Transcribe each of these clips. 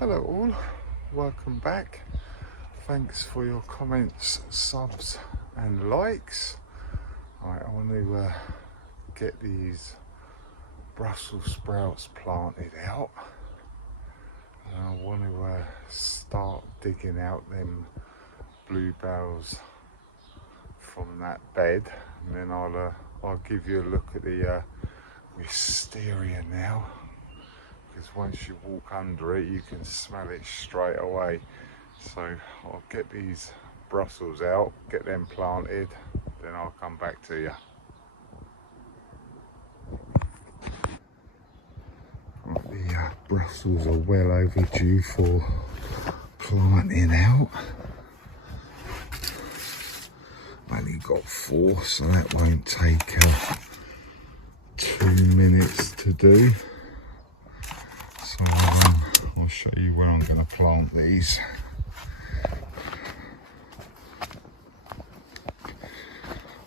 Hello all, welcome back. Thanks for your comments, subs and likes. Right, I want to get these Brussels sprouts planted out. And I want to start digging out them bluebells from that bed, and then I'll give you a look at the wisteria now. Because once you walk under it, you can smell it straight away. So I'll get these Brussels out, get them planted, then I'll come back to you. The Brussels are well overdue for planting out. I've only got 4, so that won't take 2 minutes to do. So I'll show you where I'm going to plant these.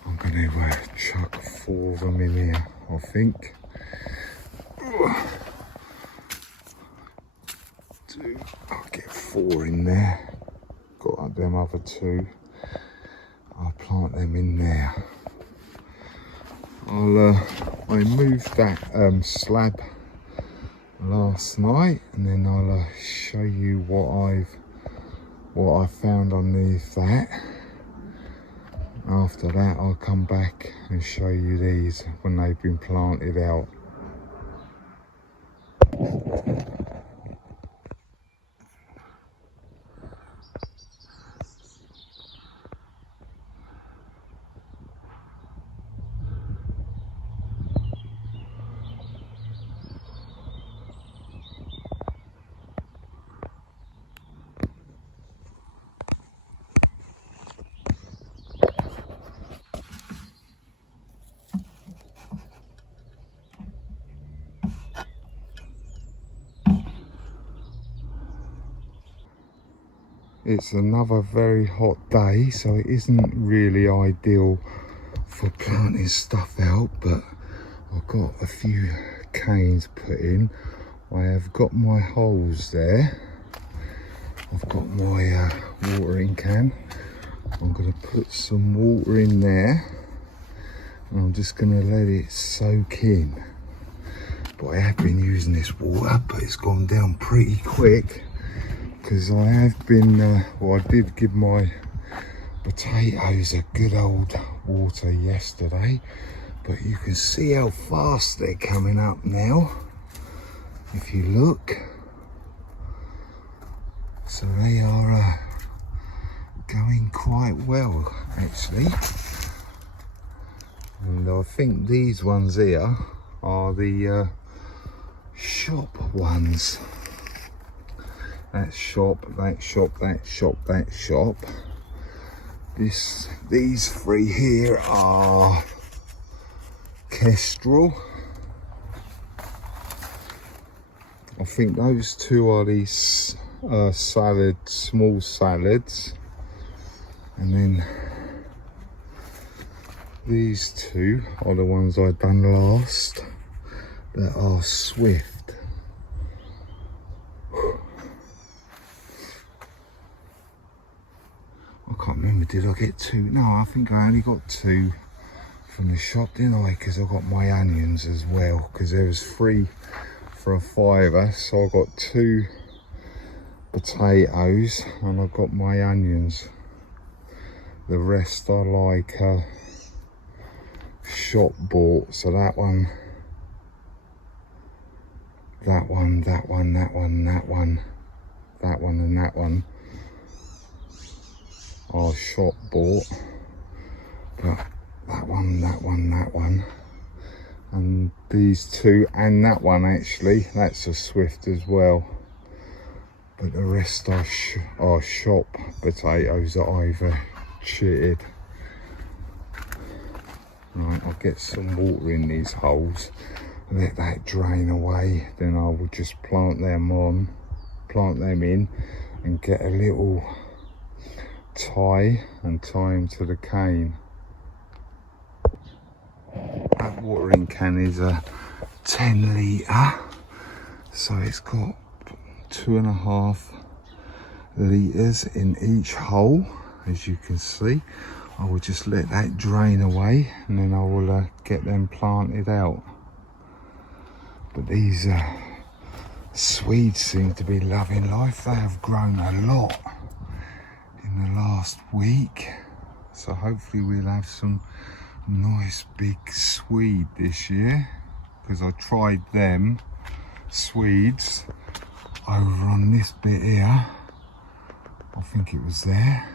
I'm going to chuck 4 of them in here, I think. 2, I'll get 4 in there. Got them other 2. I'll plant them in there. I moved that slab last night, and then I'll show you what I found underneath that. After that, I'll come back and show you these when they've been planted out. It's another very hot day, so it isn't really ideal for planting stuff out, but I've got a few canes put in. I have got my holes there. I've got my watering can. I'm going to put some water in there, and I'm just going to let it soak in. But I have been using this water, but it's gone down pretty quick. Because I have been, I did give my potatoes a good old water yesterday, but you can see how fast they're coming up now, if you look. So they are going quite well, actually. And I think these ones here are the shop ones. That shop, that shop, that shop, that shop. These 3 here are Kestrel. I think those 2 are these small salads. And then these 2 are the ones I done last, that are Swift. I can't remember, did I get 2? No, I think I only got 2 from the shop, didn't I? Because I got my onions as well, because there was 3 for a £5, so I got 2 potatoes and I got my onions. The rest I like shop bought, so that one, that one, that one, that one, that one, that one and that one are shop bought, but that one, that one, that one, and these 2 and that one, actually that's a Swift as well, but the rest are shop potatoes that I've cheated. Right, I'll get some water in these holes, let that drain away, then I will just plant them in and get a little tie and tie them to the cane. That watering can is a 10 litre, so it's got 2.5 litres in each hole, as you can see. I will just let that drain away and then I will get them planted out. But these Swedes seem to be loving life. They have grown a lot in the last week, so hopefully we'll have some nice big Swede this year, because I tried them Swedes over on this bit here, I think it was there,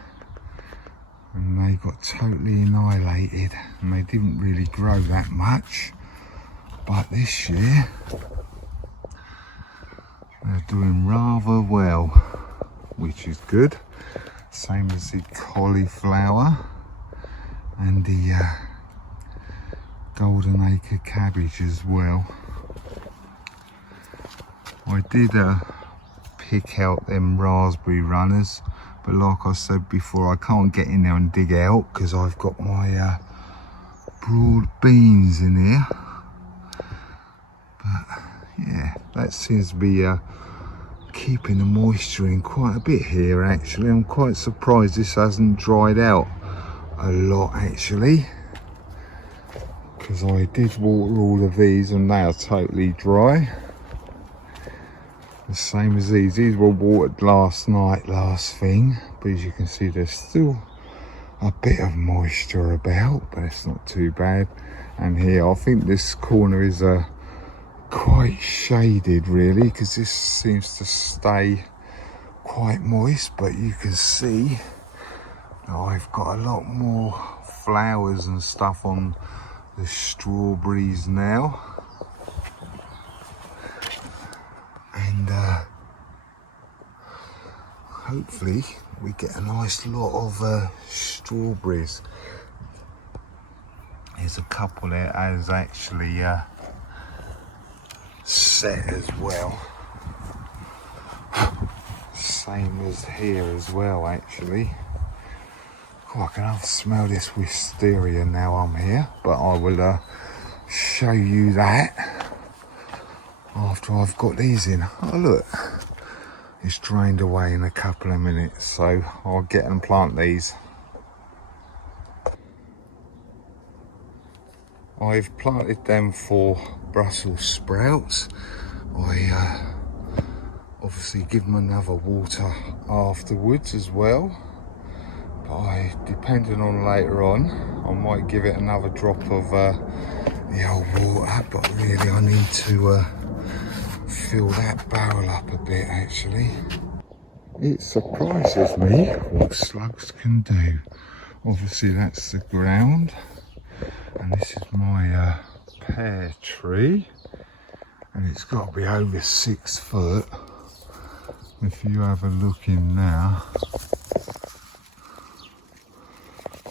and they got totally annihilated and they didn't really grow that much. But this year they're doing rather well, which is good. Same as the cauliflower and the golden acre cabbage as well. I did pick out them raspberry runners, but like I said before, I can't get in there and dig out because I've got my broad beans in here. But yeah, that seems to be keeping the moisture in quite a bit here actually. I'm quite surprised this hasn't dried out a lot actually, because I did water all of these and they are totally dry. The same as these were watered last night, last thing, but as you can see there's still a bit of moisture about, but it's not too bad. And here I think this corner is quite shaded really, because this seems to stay quite moist, but you can see that I've got a lot more flowers and stuff on the strawberries now. And hopefully we get a nice lot of strawberries. There's a couple there as actually set as well. Same as here as well actually. Oh, I can smell this wisteria now I'm here, but I will show you that after I've got these in. Oh look, it's drained away in a couple of minutes, so I'll get and plant these. I've planted them for Brussels sprouts. I obviously give them another water afterwards as well, but depending on later on, I might give it another drop of the old water, but really I need to fill that barrel up a bit actually. It surprises me what slugs can do. Obviously that's the ground, and this is my pear tree, and it's got to be over 6 foot. If you have a look in now,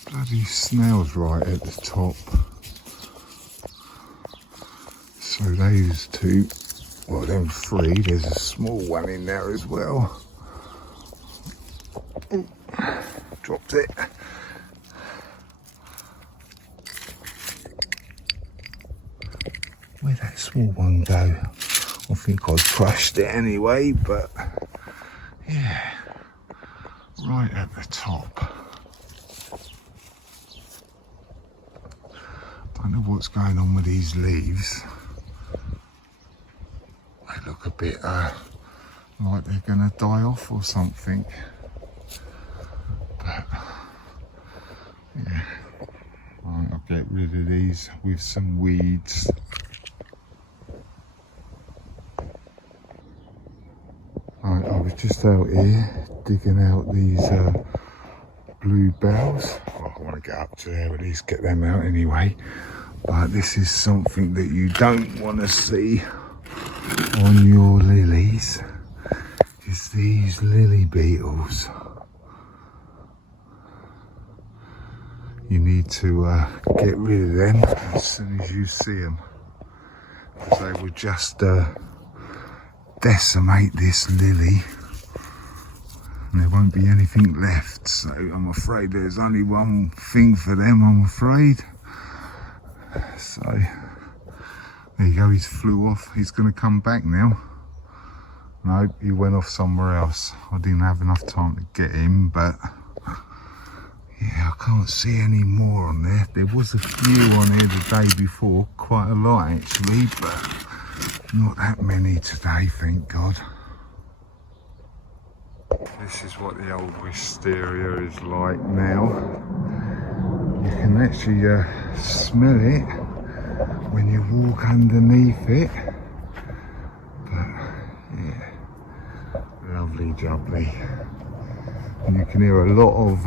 bloody snails right at the top. So those two, well them 3, there's a small one in there as well. Ooh, dropped it. Where'd that small one go? I think I crushed it anyway, but yeah, right at the top. Don't know what's going on with these leaves. They look a bit like they're gonna die off or something. But yeah, I'll get rid of these with some weeds. I was just out here digging out these bluebells. Oh, I want to get up to there, at least get them out anyway. But this is something that you don't want to see on your lilies, is these lily beetles. You need to get rid of them as soon as you see them, because they will just decimate this lily and there won't be anything left. So I'm afraid there's only one thing for them, I'm afraid. So there you go, he's flew off. He's going to come back now. No, he went off somewhere else. I didn't have enough time to get him, but yeah, I can't see any more on there. There was a few on here the day before, quite a lot actually, but not that many today, thank God. This is what the old wisteria is like now. You can actually smell it when you walk underneath it. But yeah, lovely jubbly. And you can hear a lot of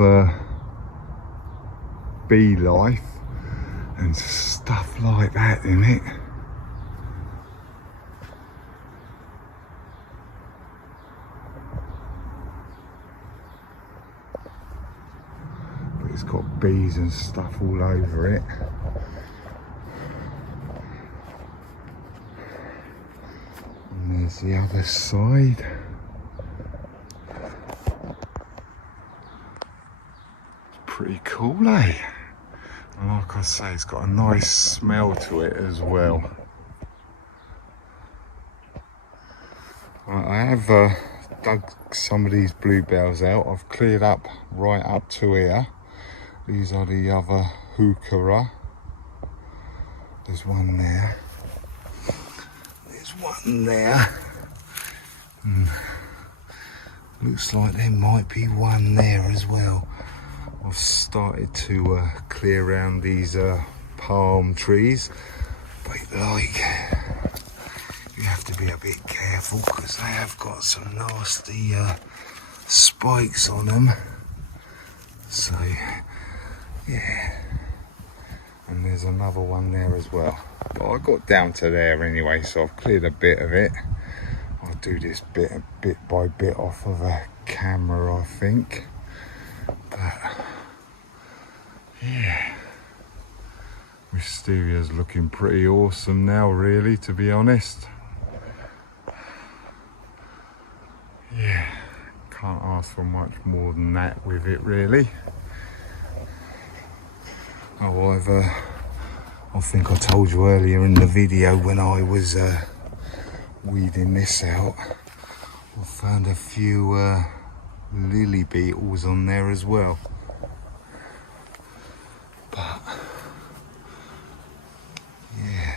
bee life and stuff like that in it. But it's got bees and stuff all over it. And there's the other side. Pretty cool, eh? And like I say, it's got a nice smell to it as well. I have dug some of these bluebells out. I've cleared up right up to here. These are the other heuchera. There's one there. There's one there. Looks like there might be one there as well. I've started to clear around these palm trees, but like you have to be a bit careful because they have got some nasty spikes on them. So yeah, and there's another one there as well. But I got down to there anyway, so I've cleared a bit of it. I'll do this bit by bit off of a camera, I think. But yeah, Wisteria's looking pretty awesome now, really, to be honest. Yeah, can't ask for much more than that with it, really. Oh, I think I told you earlier in the video when I was weeding this out, I found a few lily beetles on there as well. But yeah,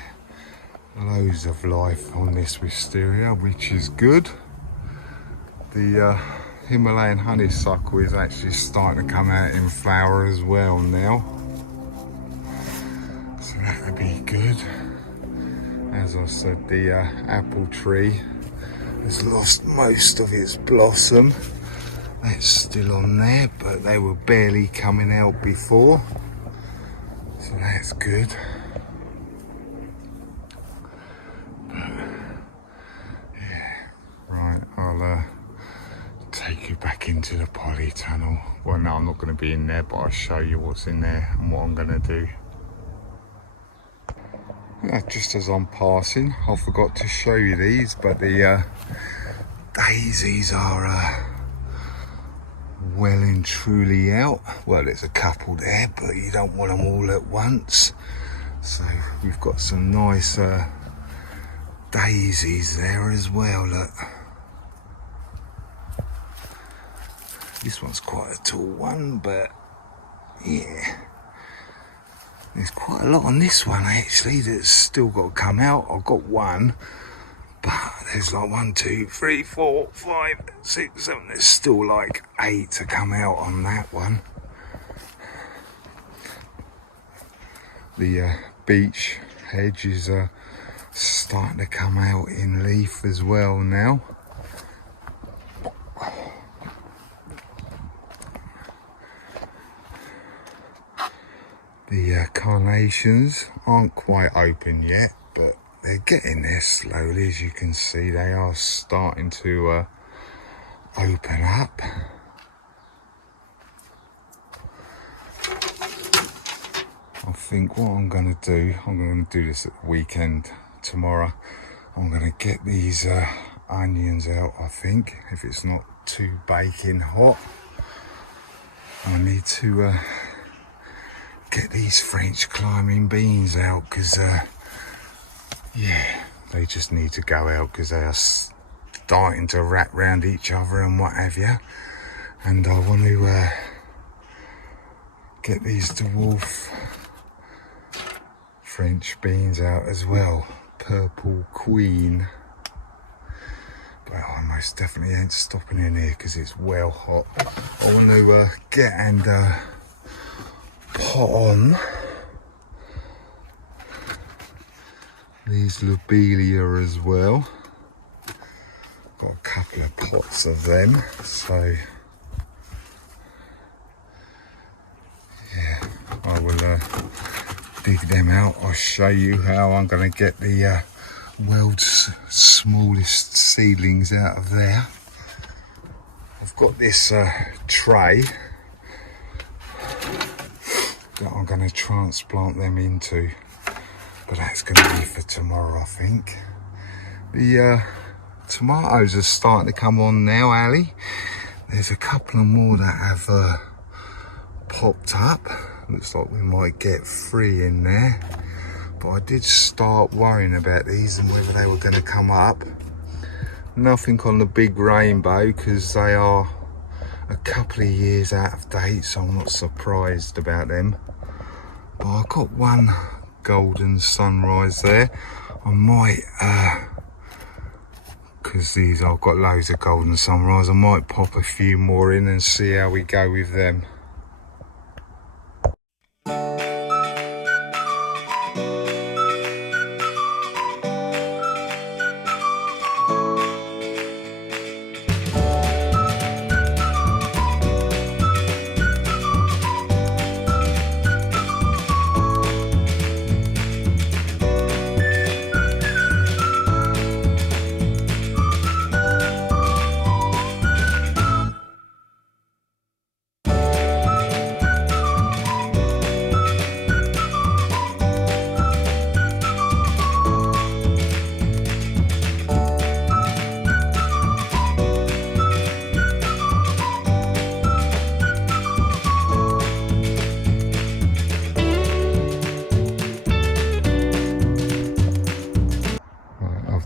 loads of life on this wisteria, which is good. The Himalayan honeysuckle is actually starting to come out in flower as well now, so that would be good. As I said, the apple tree has lost most of its blossom. That's still on there, but they were barely coming out before, so that's good. But yeah, right, I'll take you back into the polytunnel. Well, no, I'm not going to be in there, but I'll show you what's in there and what I'm going to do. Just as I'm passing, I forgot to show you these, but the daisies are well and truly out. Well, there's a couple there, but you don't want them all at once. So we've got some nice daisies there as well. Look, this one's quite a tall one, but yeah, there's quite a lot on this one actually that's still got to come out. I've got one, but there's like 1, 2, 3, 4, 5, 6, 7. There's still like 8 to come out on that one. The beech hedge is starting to come out in leaf as well now. The carnations aren't quite open yet, but they're getting there slowly. As you can see, they are starting to open up. I think what I'm going to do this at the weekend tomorrow. I'm going to get these onions out, I think, if it's not too baking hot. I need to get these French climbing beans out because yeah, they just need to go out because they are starting to wrap round each other and what have you. And I want to get these dwarf French beans out as well. Purple Queen. But I most definitely ain't stopping in here because it's well hot. I want to get and pot on these lobelia as well. Got a couple of pots of them, so yeah, I will dig them out. I'll show you how I'm going to get the world's smallest seedlings out of there. I've got this tray that I'm going to transplant them into, but that's going to be for tomorrow, I think. The tomatoes are starting to come on now, Ali. There's a couple of more that have popped up. Looks like we might get 3 in there. But I did start worrying about these and whether they were going to come up. Nothing on the big rainbow because they are a couple of years out of date, so I'm not surprised about them. But I've got one golden sunrise there. I might, because I've got loads of golden sunrise, I might pop a few more in and see how we go with them.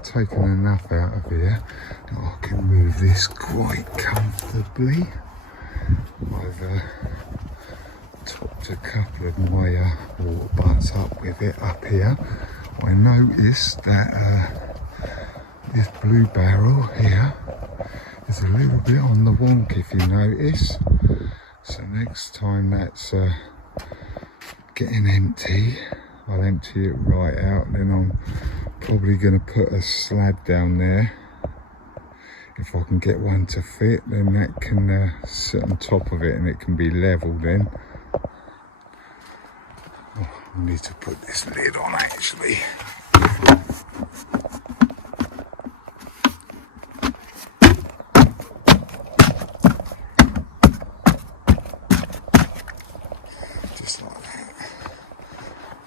Taken enough out of here that I can move this quite comfortably. I've topped a couple of my water butts up with it up here. I noticed that this blue barrel here is a little bit on the wonk, if you notice. So next time that's getting empty, I'll empty it right out, then I'm probably going to put a slab down there. If I can get one to fit, then that can sit on top of it and it can be level then. Oh, I need to put this lid on actually. Just like that.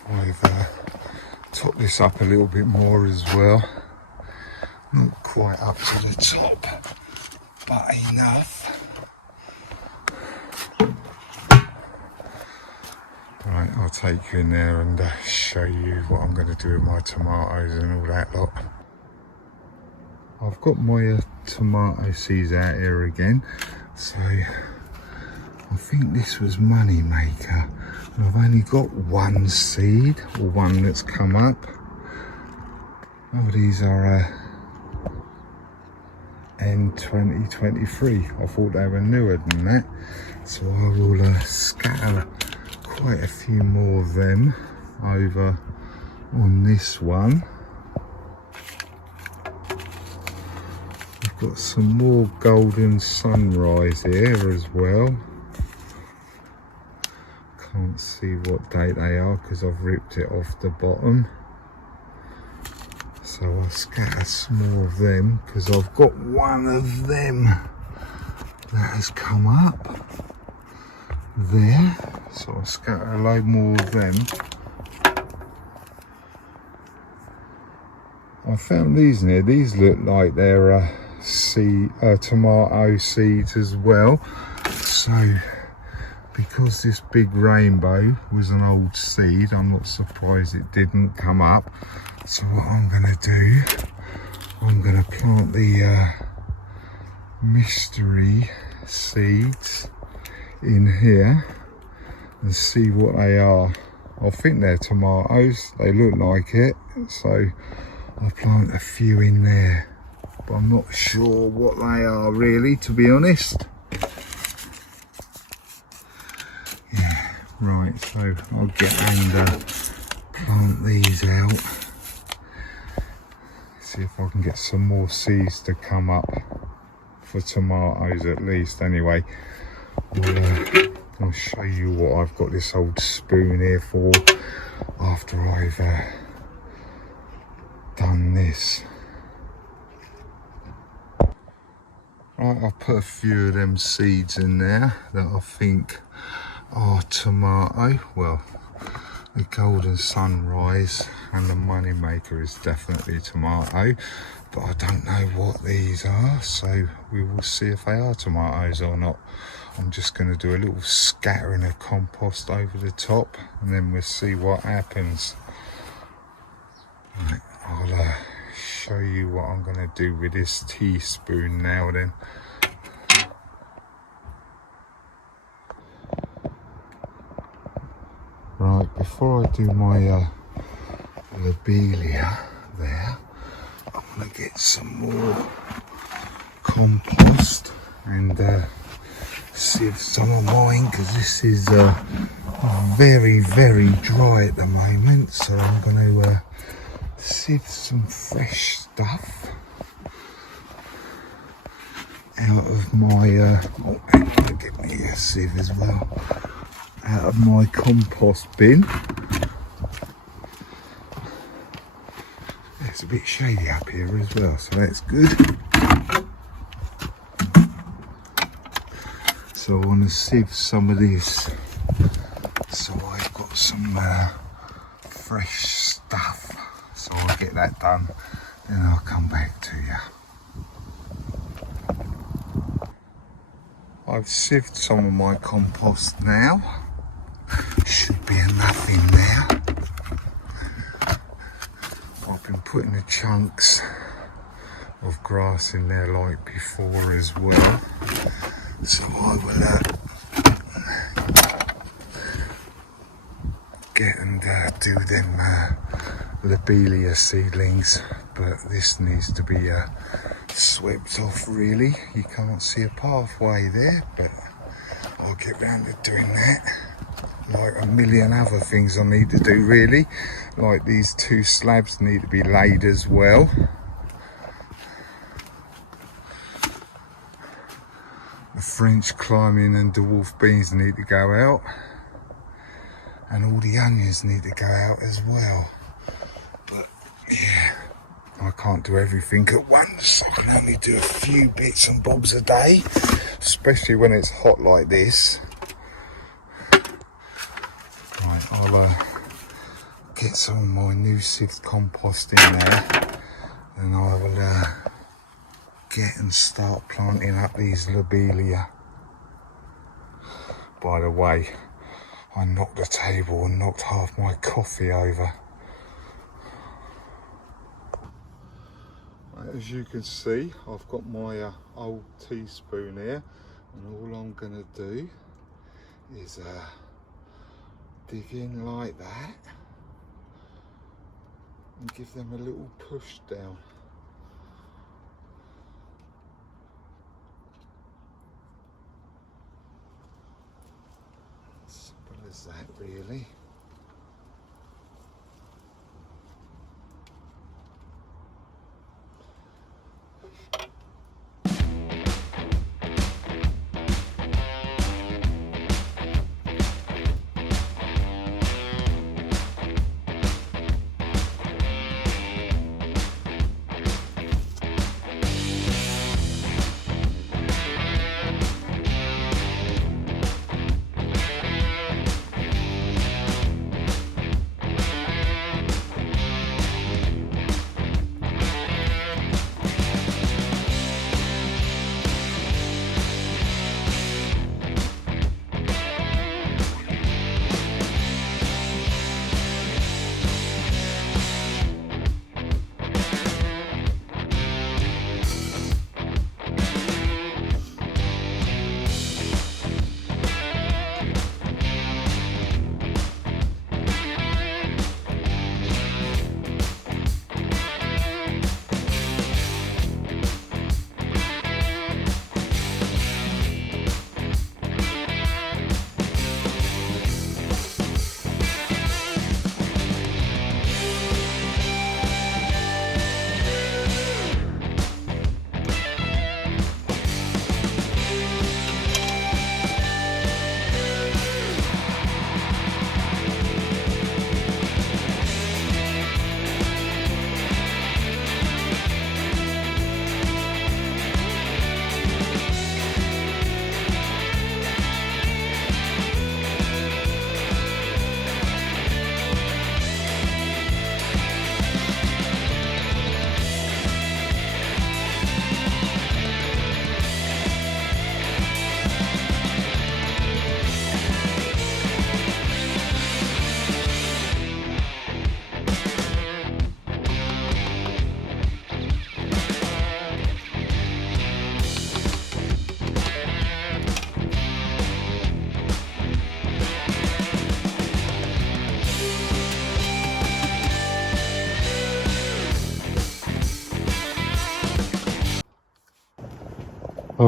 I've top this up a little bit more as well. Not quite up to the top, but enough. Right, I'll take you in there and show you what I'm going to do with my tomatoes and all that lot. I've got my tomato seeds out here again, so I think this was Money Maker. I've only got one seed, or one that's come up. Oh, these are N2023. I thought they were newer than that. So I will scatter quite a few more of them over on this one. I've got some more golden sunrise here as well. Can't see what date they are because I've ripped it off the bottom. So I'll scatter some more of them because I've got one of them that has come up there. So I'll scatter a load more of them. I found these in here. These look like they're tomato seeds as well. So because this big rainbow was an old seed, I'm not surprised it didn't come up. So what I'm going to do, I'm going to plant the mystery seeds in here and see what they are. I think they're tomatoes, they look like it, so I'll plant a few in there, but I'm not sure what they are really, to be honest. Yeah, right, so I'll get and plant these out, see if I can get some more seeds to come up for tomatoes at least. Anyway, I'll show you what I've got this old spoon here for after I've done this. Right, I'll put a few of them seeds in there that I think are tomato. Well, the golden sunrise and the money maker is definitely tomato, but I don't know what these are, so we will see if they are tomatoes or not. I'm just going to do a little scattering of compost over the top and then we'll see what happens. Right, I'll show you what I'm going to do with this teaspoon now then. Right, before I do my lobelia there, I'm going to get some more compost and sieve some of mine, because this is very dry at the moment, so I'm going to sieve some fresh stuff out of my oh, I'm going to get me a sieve as well, out of my compost bin. It's a bit shady up here as well, so that's good. So I want to sieve some of this, so I've got some fresh stuff. So I'll get that done, then I'll come back to you. I've sieved some of my compost now. Should be enough in there. I've been putting the chunks of grass in there like before as well. So I will get and do them lobelia seedlings, but this needs to be swept off really. You can't see a pathway there, but I'll get round to doing that. Like a million other things I need to do really, like these two slabs need to be laid as well. The French climbing and dwarf beans need to go out, and all the onions need to go out as well. But yeah, I can't do everything at once. I can only do a few bits and bobs a day, especially when it's hot like this. Right, I'll get some of my new sieved compost in there, and I will get and start planting up these lobelia. By the way, I knocked the table and knocked half my coffee over. As you can see, I've got my old teaspoon here, and all I'm going to do is dig in like that and give them a little push down. Simple as that really.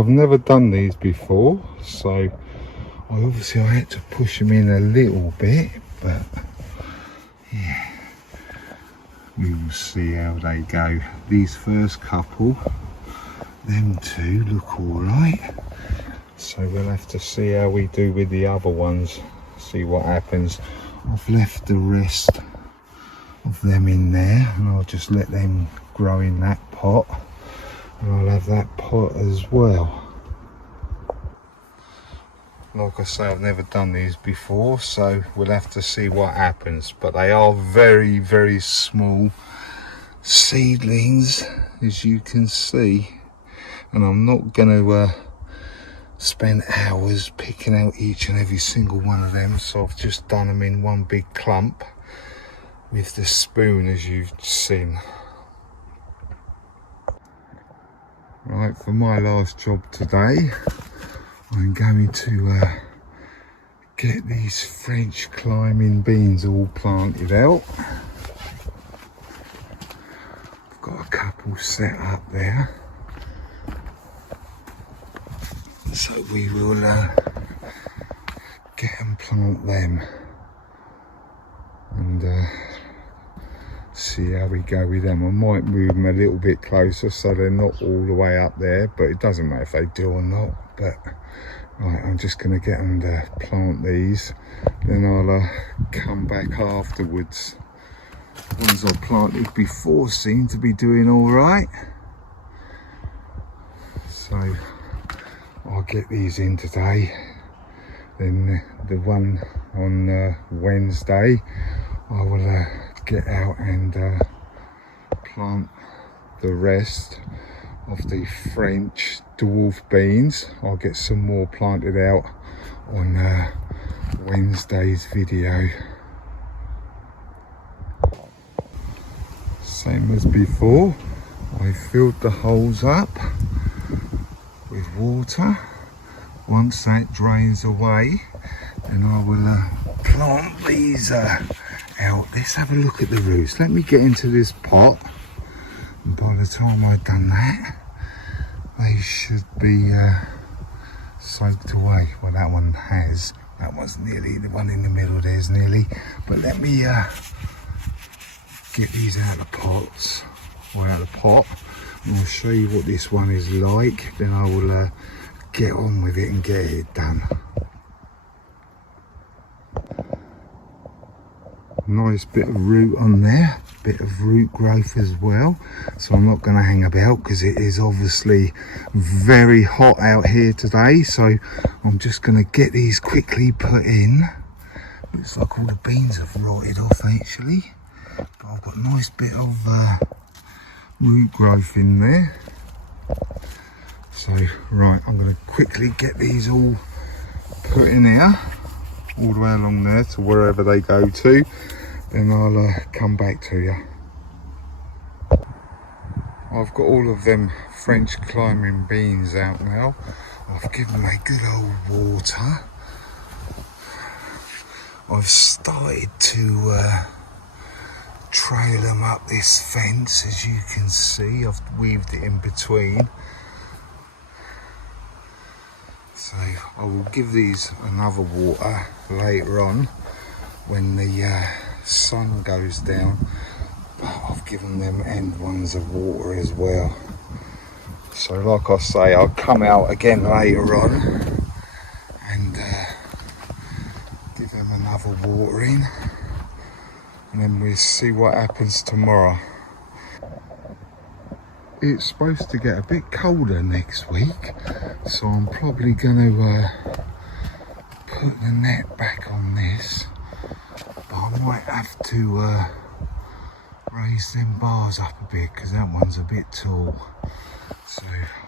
I've never done these before, so I had to push them in a little bit, but yeah, we will see how they go. These first couple, them two look all right, so we'll have to see how we do with the other ones, see what happens. I've left the rest of them in there, and I'll just let them grow in that pot, and I'll have that pot as well. Like I say, I've never done these before, so we'll have to see what happens, but they are very, very small seedlings, as you can see, and I'm not going to spend hours picking out each and every single one of them, so I've just done them in one big clump with the spoon, as you've seen. Right, for my last job today, I'm going to get these French climbing beans all planted out. I've got a couple set up there, so we will get and plant them, and see how we go with them. I might move them a little bit closer so they're not all the way up there, but it doesn't matter if they do or not. But right, I'm just going to get them to plant these, then I'll come back afterwards. The ones I planted before seem to be doing all right, so I'll get these in today. Then the one on Wednesday, I will get out and plant the rest of the French dwarf beans. I'll get some more planted out on Wednesday's video. Same as before, I filled the holes up with water. Once that drains away, then I will plant these out. Let's have a look at the roots. Let me get into this pot, and by the time I've done that, they should be soaked away. Well, that one has. That one's nearly, the one in the middle there's nearly. But let me get these out of the pots, or out of the pot, and I'll show you what this one is like. Then I will get on with it and get it done. Nice bit of root on there, bit of root growth as well, so I'm not going to hang about because it is obviously very hot out here today, so I'm just going to get these quickly put in. Looks like all the beans have rotted off actually, but I've got a nice bit of root growth in there. So right, I'm going to quickly get these all put in here, all the way along there to wherever they go to, then I'll come back to you. I've got all of them French climbing beans out now. I've given them a good old water. I've started to trail them up this fence, as you can see. I've weaved it in between. So I will give these another water later on when the sun goes down, but I've given them end ones of water as well. So like I say, I'll come out again later on and give them another watering, and then we'll see what happens tomorrow. It's supposed to get a bit colder next week, so I'm probably going to put the net back on this, but I might have to raise them bars up a bit because that one's a bit tall. So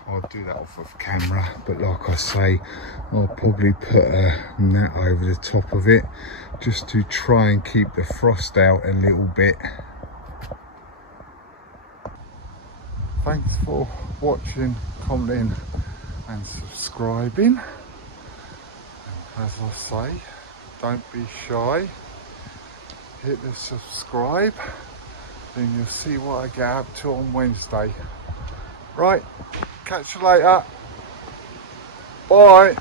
I'll do that off of camera, but like I say, I'll probably put a net over the top of it just to try and keep the frost out a little bit. Thanks for watching, commenting and subscribing. And as I say, don't be shy. Hit the subscribe, then you'll see what I get up to on Wednesday. Right, catch you later. Bye.